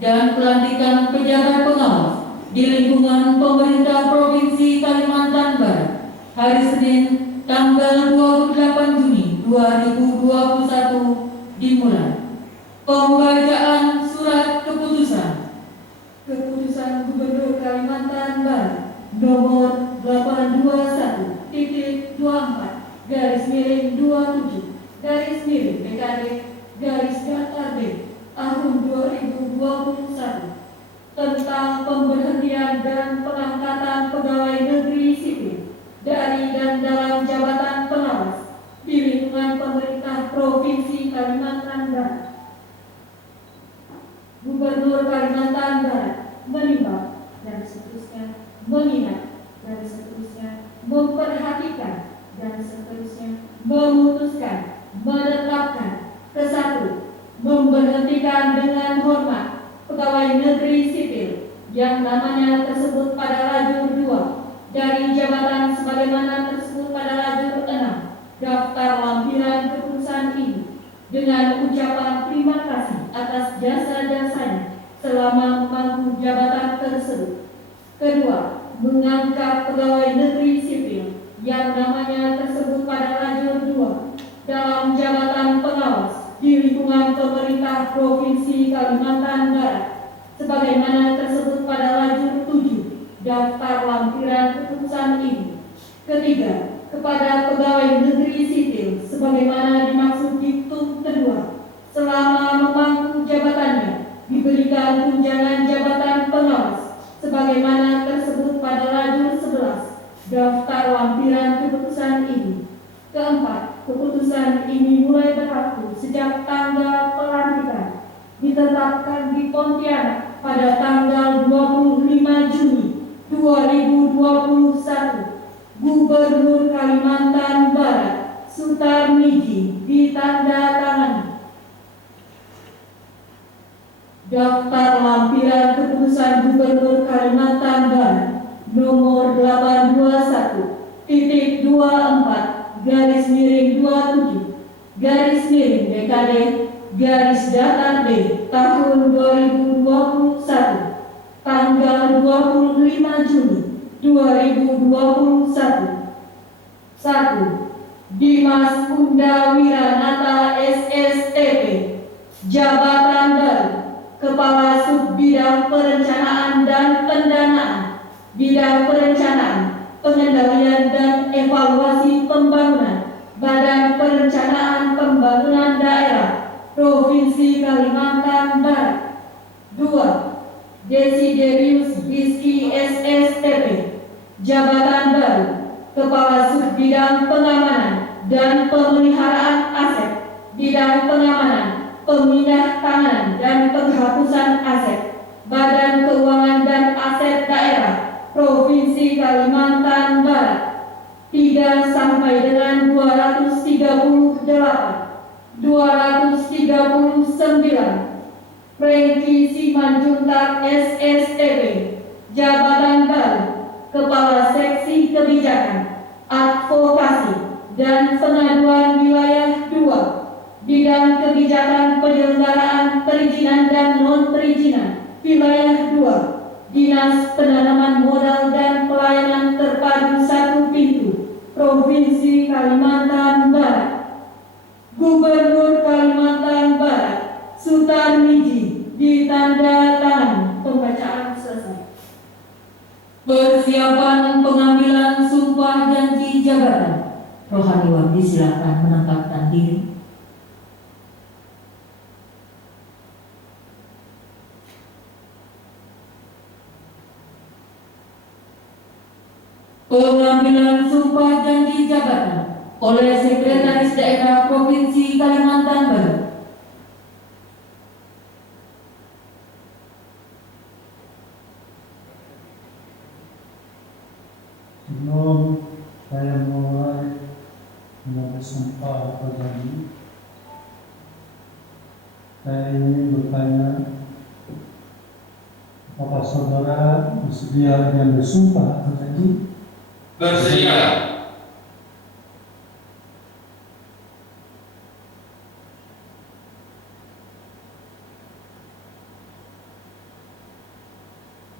dan pelantikan pejabat pengawas di lingkungan pemerintah Provinsi Kalimantan Barat hari Senin tanggal 28 Juni 2021 dimulai. Pembacaan surat keputusan Gubernur Kalimantan Barat nomor 821-24/27 BKD /Datar B tahun 2021 tentang pemberhentian dan pengangkatan pegawai negeri sipil dari dan dalam jabatan pengawas di lingkungan pemerintah Provinsi Kalimantan Barat. Gubernur Kalimantan Barat menimbang dan seterusnya, mengingat dan seterusnya, memperhatikan dan seterusnya, memutuskan, menetapkan. Kesatu, memberhentikan dengan hormat pegawai negeri sipil yang namanya tersebut pada lajur 2 dari jabatan sebagaimana tersebut pada lajur 6 daftar lampiran keputusan ini dengan ucapan terima kasih atas jasa-jasanya selama memangku jabatan tersebut. Kedua, mengangkat pegawai negeri sipil yang namanya tersebut pada lajur 2 dalam jabatan pengawas di lingkungan pemerintah Provinsi Kalimantan Barat sebagaimana tersebut pada lajur 7 daftar lampiran keputusan ini. Ketiga, kepada pegawai negeri sipil sebagaimana dimaksud diktum kedua selama memangku jabatannya diberikan tunjangan jabatan pengawas sebagaimana tersebut pada lajur 11 daftar lampiran keputusan ini. Keempat, keputusan ini mulai berlaku sejak tanggal pelantikan ditetapkan di Pontianak pada tanggal 25 Juni 2021. Gubernur Kalimantan Barat Sutarmiji ditandatangani. Daftar lampiran keputusan Gubernur Kalimantan Barat nomor 821-24/27 BKD /Datar B tahun 2021 tanggal 25 Juni 2021. 1. Dimas Undawiranata SSTP, jabatan baru Kepala Subbidang Perencanaan dan Pendanaan, Bidang Perencanaan, Pengendalian dan Evaluasi Pembangunan, Badan Perencanaan Pembangunan Daerah Provinsi Kalimantan Barat. 2. Desiderius Rizky SSTP, jabatan baru Kepala Subbidang Pengamanan dan Pemeliharaan Aset, Bidang Pengamanan, Pemindah tanganan dan penghapusan aset, Badan Keuangan dan Aset Daerah Provinsi Kalimantan Barat. 3 sampai dengan 238. 239. Franky Simanjuntak SSTP, jabatan baru Kepala Seksi Kebijakan, Advokasi dan Pengaduan Wilayah 2, Bidang Kebijakan Penyelenggaraan Perizinan dan Non-Perizinan Wilayah 2, Dinas Penanaman Modal dan Pelayanan Terpadu Satu Pintu, Provinsi Kalimantan Barat. Gubernur Kalimantan Barat Sutarmiji ditandatangani. Pembacaan selesai. Persiapan pengambilan sumpah janji jabatan. Rohaniwan disilakan menempatkan diri. Pengambilan sumpah janji jabatan oleh Sekretaris Daerah Provinsi Kalimantan Barat. Sebelum saya mulai mengambil sumpah atau janji, saya ingin bertanya, apakah saudara bersedia mengambil sumpah atau janji? Bersedia.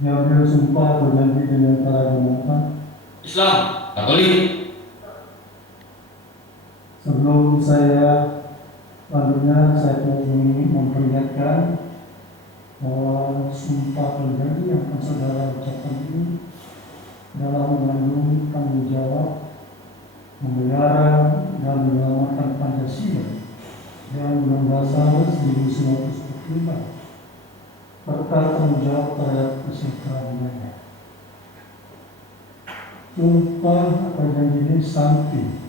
Diambil sumpah berjanji dengan para jemaat. Islam. Katolik. Sebelum saya ingin memperingatkan bahwa sumpah berjanji yang akan saudara ucapkan ini adalah mengandung tanggung jawab memelihara dan menyelamatkan Pancasila dan Undang-Undang Dasar 1945 serta tanggung jawab terhadap kesejahteraan mereka. Sumpah atau janji ini santi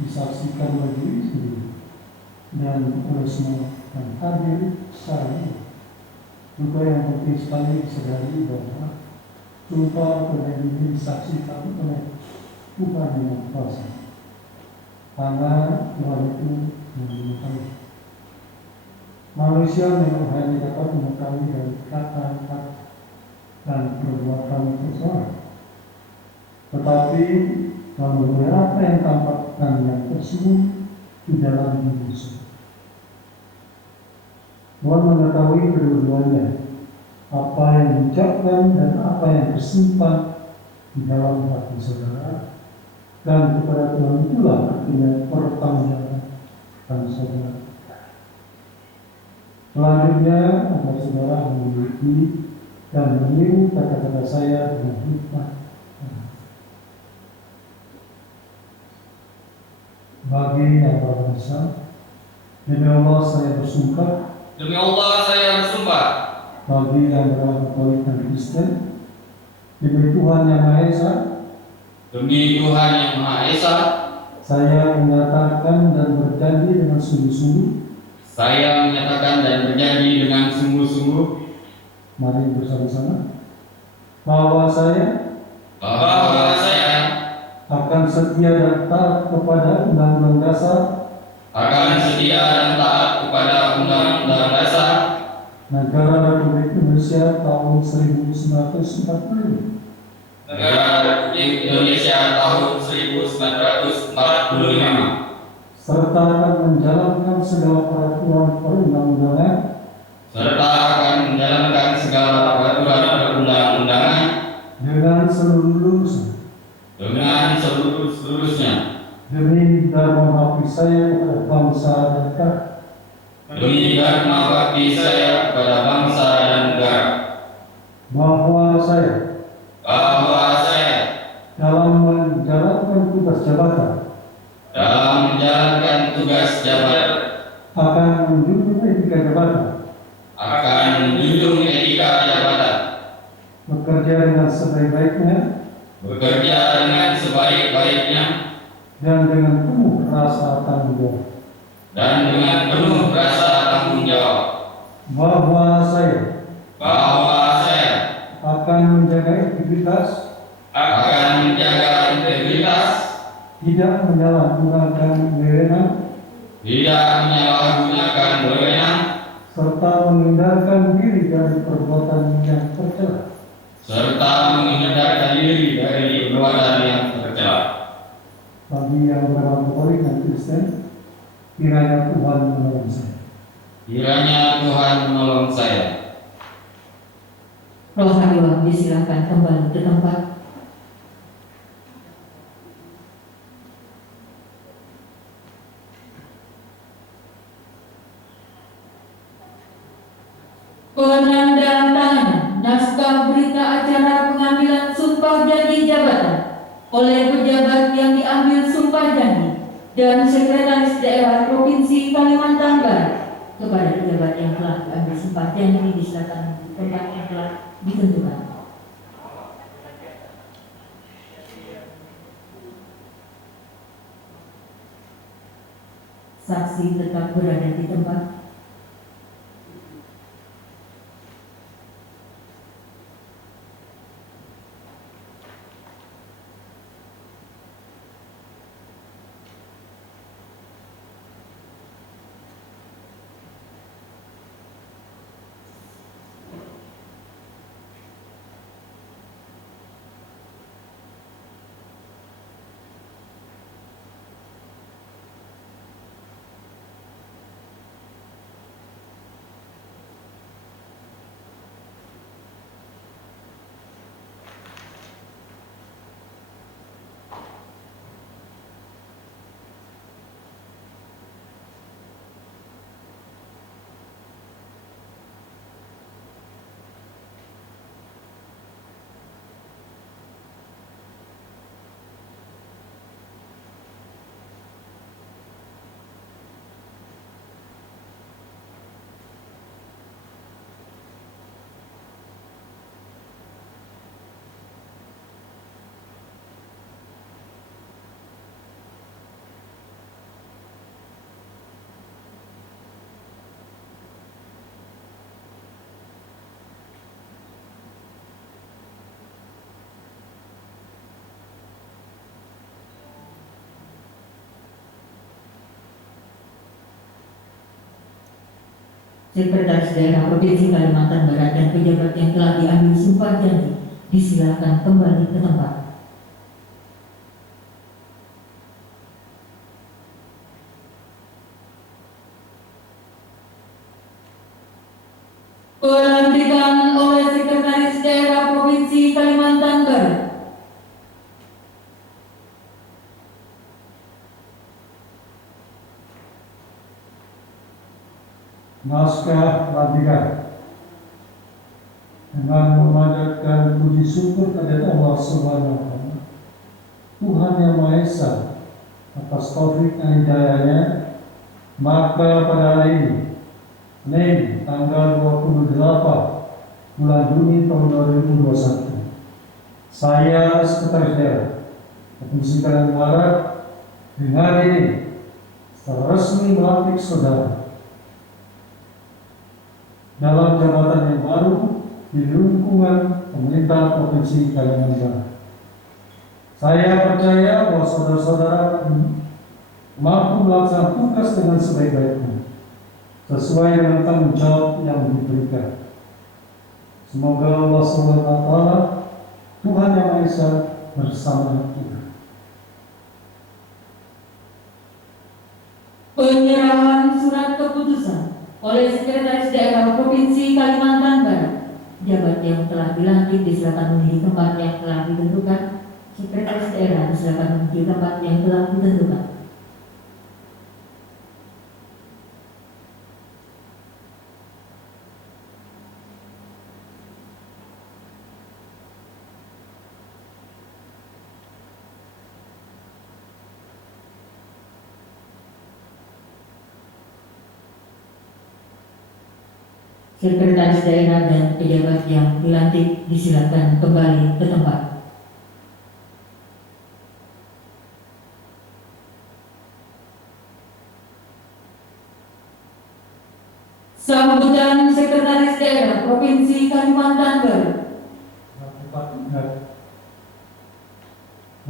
disaksikan oleh diri sendiri dan oleh semua yang hadir secara ini. Juga yang penting sekali disadari bahwa sumpah atau janji ini disaksikan oleh Tuhan yang kuasa. Karena Tuhan itu mengetahui. Manusia memang hanya dapat mengetahui dari kata-kata dan perbuatan seseorang. Tetapi kalau apa yang tampak dan yang tersebut di dalam diri sendiri. Tuhan mengetahui kedua-duanya, apa yang diucapkan dan apa yang tersimpan di dalam hati saudara, dan kepada Tuhan itulah artinya pertanggungjawaban saudara. Selanjutnya, agar saudara memiliki dan meniru kata-kata saya dengan hikmat. Bagi yang berbangsa, demi Allah saya bersumpah. Demi Allah saya bersumpah. Bagi yang beragama Katolik dan Kristen, demi Tuhan yang Maha Esa. Demi Tuhan yang Maha Esa. Saya menyatakan dan berjanji dengan sungguh-sungguh. Saya menyatakan dan berjanji dengan sungguh-sungguh. Mari bersama-sama. Bahwa saya akan setia dan taat kepada Undang-Undang Dasar. Akan setia dan taat kepada Undang-Undang Dasar Negara Republik Indonesia tahun 1945. Negara Republik Indonesia tahun 1945. Serta akan menjalankan segala peraturan perundang-undangan. Serta akan menjalankan segala peraturan perundang-undangan Dengan seluruh-seluruhnya. Demi dharma bakti saya kepada bangsa dan negara. Demi dharma bakti saya kepada bangsa dan negara. Bahwa saya dalam menjalankan tugas jabatan akan menjunjung etika jabatan. Bekerja dengan sebaik-baiknya dan dengan penuh rasa tanggung jawab. Bahwa saya akan menjaga integritas, tidak menyalahgunakan wewenang, serta menghindarkan diri dari perbuatan yang tercela. Bagi yang beragama Katolik dan Kristen, kiranya Tuhan menolong saya. Roh Hadiwah disilakan kembali ke tempat. Penandatanganan naskah berita acara pengambilan sumpah janji jabatan oleh pejabat yang diambil sumpah janji dan Sekretaris Daerah Provinsi Kalimantan Barat kepada pejabat yang telah diambil sumpah janji disilakan di tempat yang telah ditentukan. Saksi tetap berada di tempat. Sekretaris Daerah Provinsi Kalimantan Barat dan pejabat yang telah diambil sumpah janji disilakan kembali ke tempat. Pelantikan oleh Sekretaris Daerah Provinsi Kalimantan Barat. Naskah pelantikan. Dengan memanjatkan puji syukur kepada Allah Subhanahu wa Ta'ala, Tuhan Yang Maha Esa, atas taufik dan hidayahnya, maka pada hari ini, Senin, tanggal 28 bulan Juni tahun 2021, saya Sekretaris Daerah Provinsi Kalimantan Barat dengan ini secara resmi melantik saudara dalam jabatan yang baru di lingkungan pemerintah Provinsi Kalimantan Barat. Saya percaya bahwa saudara-saudara mampu melaksanakan tugas dengan sebaik-baiknya, sesuai dengan tanggung jawab yang diberikan. Semoga Allah SWT, Tuhan Yang Maha Esa, bersama kita. Penyerahan surat keputusan oleh Sekretaris Daerah Provinsi Kalimantan Barat. Jabat yang telah dilantik disilakan menuju tempat yang telah ditentukan. Sekretaris Daerah disilakan menuju tempat yang telah ditentukan. Sekretaris Daerah dan pejabat yang dilantik disilakan kembali ke tempat. Sambutan Sekretaris Daerah Provinsi Kalimantan Barat.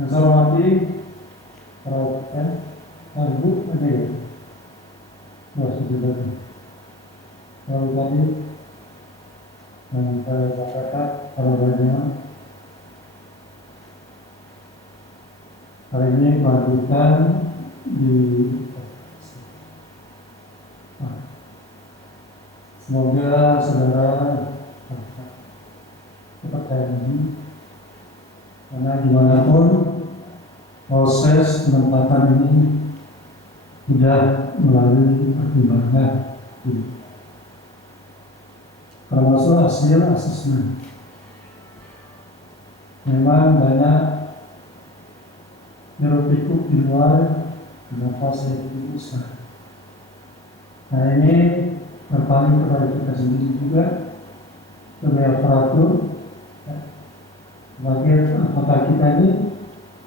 Yang saya hormati para Ibu Menteri, lalu tadi saya katakan pada bagian hari ini pelantikan di semoga saudara percaya diri, karena dimanapun proses penempatan ini tidak melalui pertimbangan termasuk hasil asesmen. Memang banyak hiruk-pikuk di luar kenapa saya diputuskan. Nah, ini berpaling kepada kita sendiri juga sebagai aparatur, bagian apakah kita ini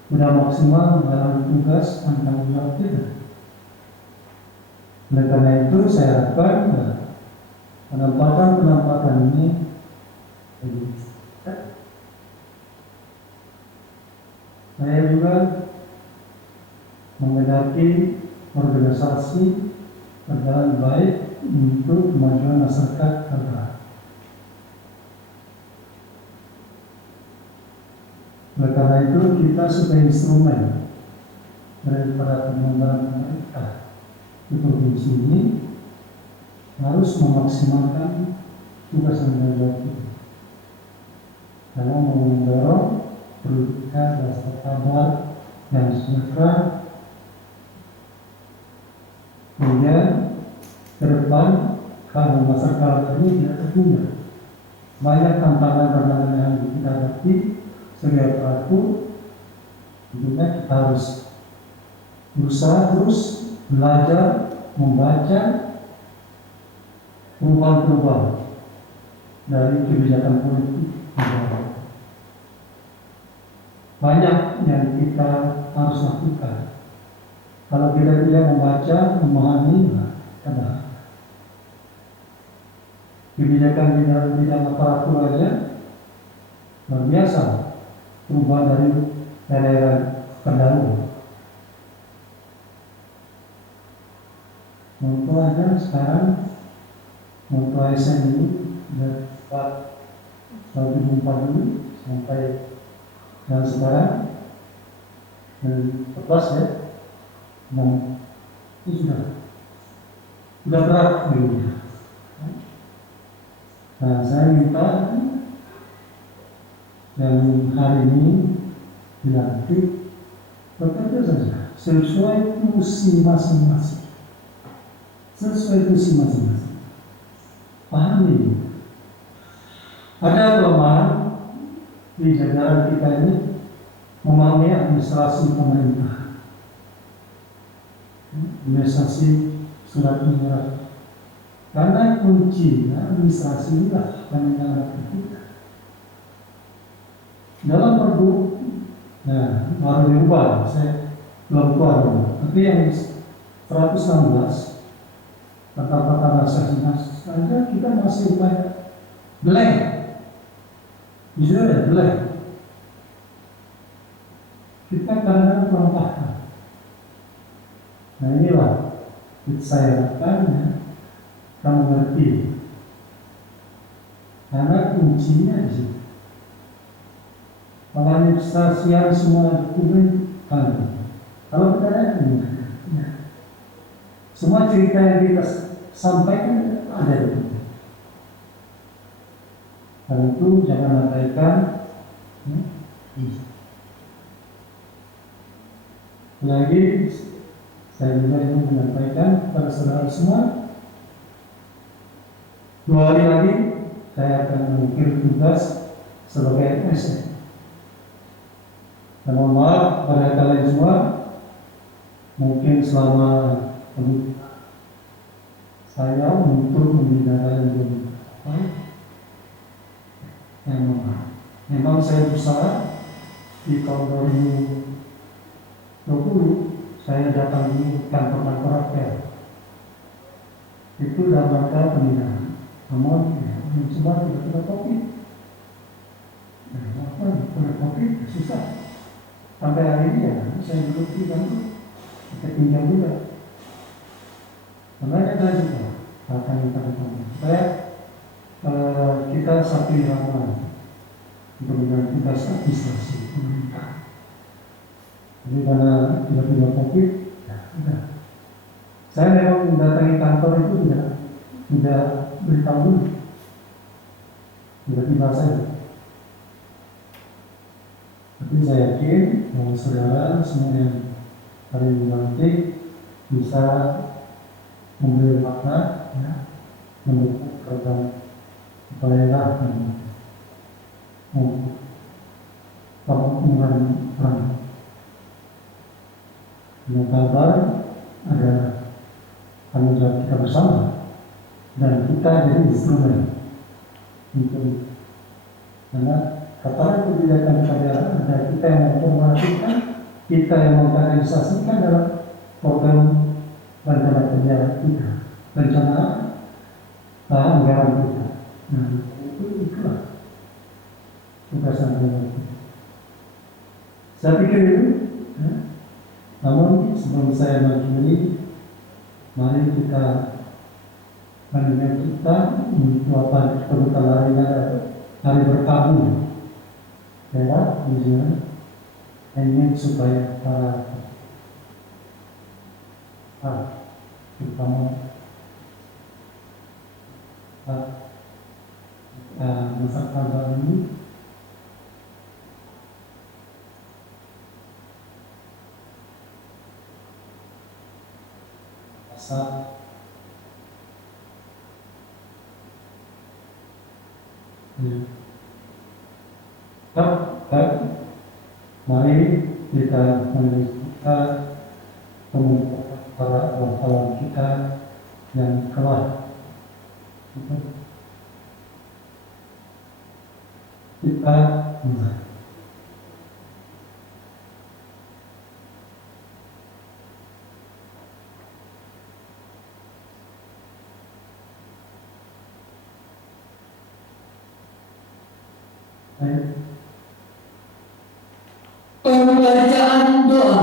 sudah maksimal dalam tugas dan tanggung jawab kita. Oleh karena itu saya harapkan penempatan ini saya juga menghendaki organisasi berjalan baik untuk kemajuan masyarakat Kaltara. Oleh karena itu kita sebagai instrumen daripada pengembangan pemerintah di provinsi ini harus memaksimalkan tugas dan tanggung jawab itu dalam mendorong pendidikan dan kabar yang sejahtera, kemudian ke depan kalau masyarakat ini tidak tertunda banyak tantangan yang kita hadapi sebagai pelaku. Tentunya kita harus berusaha terus belajar, membaca perubahan-perubahan dari kebijakan politik negara. Banyak yang kita harus lakukan. Kalau kita tidak membaca, memahami, karena kebijakan di dalam bidang aparatur aja luar biasa, perubahan dari daerah terdahulu. Contoh aja sekarang Untuk ASN ini dari 2004 sampai dan sekarang dan 14 ya, dan itu sudah berat gitu. Nah, saya minta dan hari ini dilantik bekerja saja sesuai fungsi masing-masing, pahami. Ada kelemahan di jajaran kita ini memahami administrasi pemerintah, administrasi surat menyurat. Karena kunci administrasi inilah penyelenggara kita. Dalam perbu, nah, baru diubah, saya belum keluar, tapi yang 116 tentang tata asas saja kita masih upaya blank, bisa ya blank. Kita kadang-kadang kurang paham. Nah inilah saya harapkan ya, kamu mengerti. Karena kuncinya di situ. Pengadministrasian semua dokumen kan. Kalau kita lihat ya, semua cerita yang kita sampaikan ada di situ. Karena itu jangan abaikan. Ya. Lagi saya juga ingin menyampaikan kepada saudara semua, 2 hari lagi saya akan mengirim tugas sebagai ASN. Dan mohon maaf pada kalian semua, mungkin selama saya untuk membina kalian belum yang memang saya berusaha di tahun 2020 saya datang di kantor-kantor rakyat itu dalam rangka pembinaan. Namun semua tiba-tiba COVID. COVID susah. Sampai hari ini ya saya duduk di kantor, kita tinggal juga. Karena kita juga akan supaya kita satu irama untuk menjalankan tugas administrasi pemerintah. Jadi karena tiba-tiba COVID, ya udah. Saya memang mendatangi kantor itu tidak beritahu dulu, tiba-tiba saja. Tapi saya yakin bahwa saudara semua yang hari ini dilantik bisa memberi makna, ya, mendukung program daerah dan pembangunan orang. Dengan kabar ada tanggung jawab kita bersama dan kita jadi instrumen untuk karena kata kebijakan daerah ada kita yang memformulasikan, kita yang mengkaderisasikan dalam program rencana kerja kita, rencana anggaran kita. Nah itulah tugasan kita. Saya pikir itu. Ya. Namun sebelum saya maju ini, mari kita mendengar kita untuk apa kita hari berkabung. Ya, ingin supaya para terutama masyarakat baru ini asal mari kita menunjukkan para pahlawan kita yang telah kita Pembacaan doa.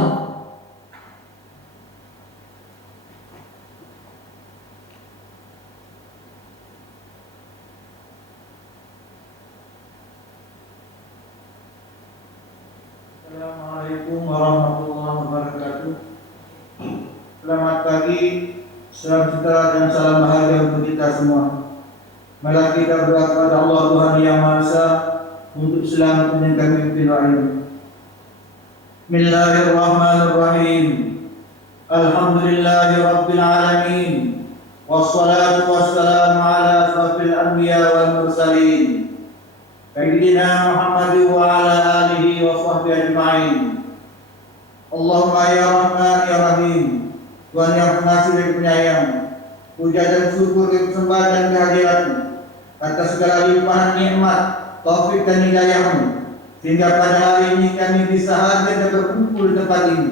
Assalamualaikum warahmatullahi wabarakatuh. Selamat pagi, salam sejahtera dan salam bahagia untuk kita semua. Marilah kita berdoa kepada Allah Tuhan Yang Maha Esa untuk selamat dan kami pimpin doa ini. Bismillahirrahmanirrahim. Alhamdulillahi Rabbil Alamin. Wassalatu wassalamu ala asrafil anbiya wal mursalin. Sayyidina Muhammad wa ala alihi wa sahbihi ajma'in. Allahumma ya Rahman ya Rahim. Tuhan yang pengasih dan penyayang, puja dan syukur kesembahan dan kehadiran-Mu atas segala limpahan nikmat, taufik dan hidayah-Mu, sehingga pada hari ini kami bisa hadir dan berkumpul di tempat ini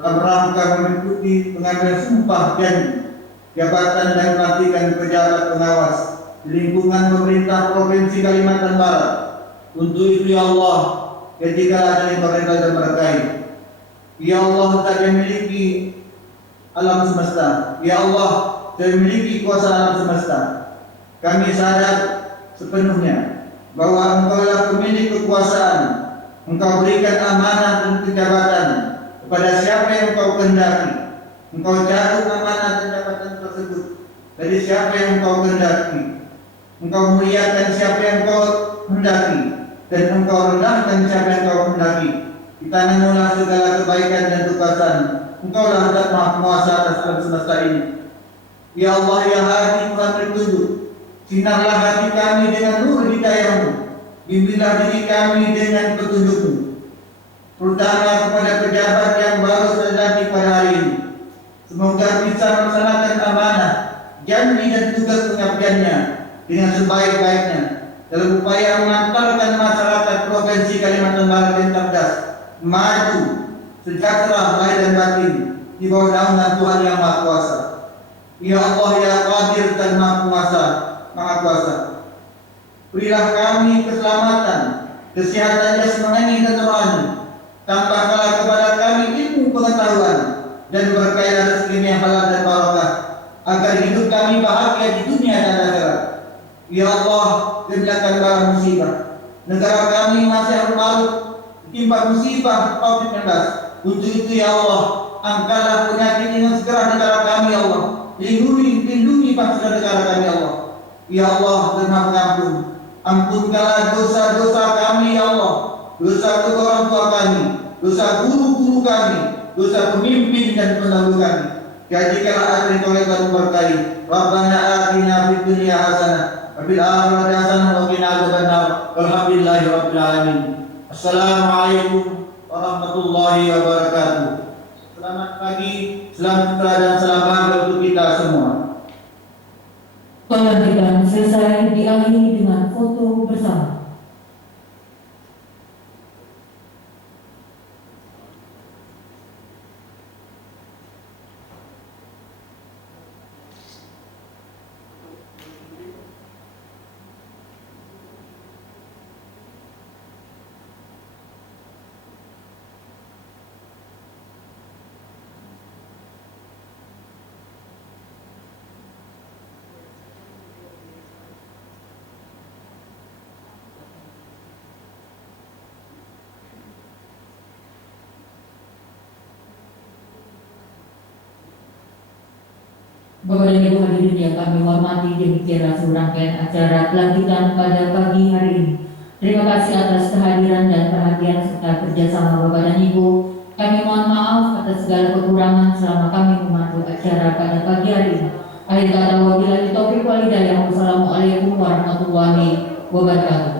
dalam rangka mengikuti pengambilan sumpah dan jabatan dan pelantikan pejabat pengawas di lingkungan pemerintah Provinsi Kalimantan Barat. Untuk itu ya Allah, jadikanlah dari mereka dan berkahi. Ya Allah, tak memiliki alam semesta. Ya Allah, tak memiliki kuasa alam semesta. Kami sadar sepenuhnya bahwa Engkau adalah pemilik kekuasaan. Engkau berikan amanah dan kejabatan kepada siapa yang Engkau kehendaki. Engkau jatuh amanah dan jabatan tersebut dari siapa yang Engkau kehendaki. Engkau muliakan siapa yang Engkau hendaki, dan Engkau rendahkan siapa yang Engkau hendaki. Di tangan-Mu lah segala kebaikan dan kekuasaan. Engkau lah zat maha kuasa atas alam semesta ini. Ya Allah, ya Hadi Tuhan petunjuk, sinarlah hati kami dengan nur hidayah-Mu. Bimbinglah diri kami dengan petunjuk-Mu, terutama kepada pejabat yang baru terjadi pada hari ini. Semoga bisa melaksanakan amanah, janji dan tugas pengabdiannya dengan sebaik-baiknya dalam upaya mengantarkan masyarakat Provinsi Kalimantan Barat yang cerdas, maju, sejahtera lahir dan batin di bawah naungan Tuhan Yang Maha Kuasa. Ya Allah, ya Qadir dan Maha Kuasa, Maha Kuasa, berilah kami keselamatan, kesehatan jasmani dan rohani. Tambahkanlah kepada kami ilmu pengetahuan dan berkailah rezeki yang halal dan barakah, agar hidup kami bahagia di dunia dan akhirat. Ya Allah, gebiarkan bala musibah. Negara kami masih baru ditimpa musibah COVID-19. Untuk itu ya Allah, angkatlah penyakit dengan segera negara kami ya Allah. Lindungi bangsa negara kami ya Allah. Ya Allah, dan Maha Pengampun, ampunkanlah dosa-dosa kami ya Allah, dosa kedua orang tua kami, dosa guru-guru kami, dosa pemimpin dan pendahulu kami. Jadikanlah akhir taubat berkahi. Rabbana atina fid dunya hasanah wa fil akhirati hasanah wa qina adzabannar. Walhamdulillahi rabbil alamin. Assalamualaikum warahmatullahi wabarakatuh. Selamat pagi, selamat sejahtera dan salam bahagia untuk kita semua. Pelantikan selesai diakhiri dengan foto bersama. Bapak dan Ibu hadirin yang kami hormati, demikianlah serangkaian acara pelantikan pada pagi hari ini. Terima kasih atas kehadiran dan perhatian serta kerjasama Bapak dan Ibu. Kami mohon maaf atas segala kekurangan selama kami memandu acara pada pagi hari ini. Akhir kata wabillahi taufiq wal hidayah. Wassalamualaikum warahmatullahi wabarakatuh.